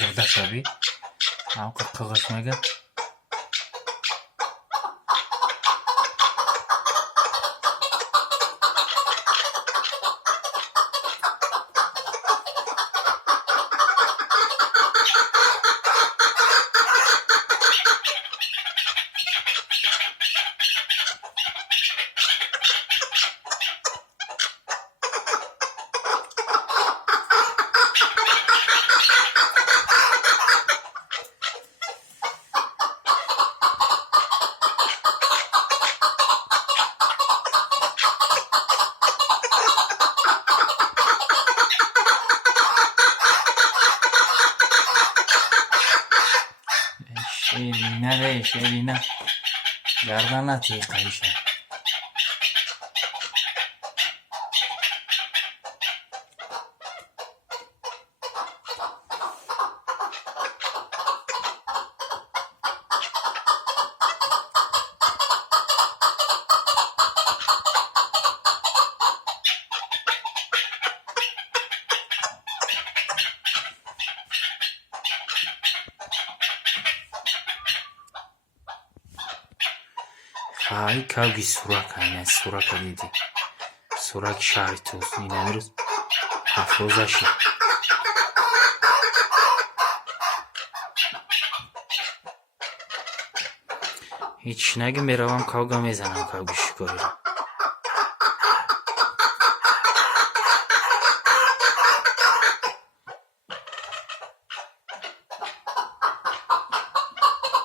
گردش آبی هم قرقش میگه شیرینه ره شیرینه گردن تیغ میشه های کاوی سوراک اینه سوراک دیدی سوراک شهر توز این امروز افروزشی هیچ نگه میروم کاوگا میزنم کاوگی شکاری رو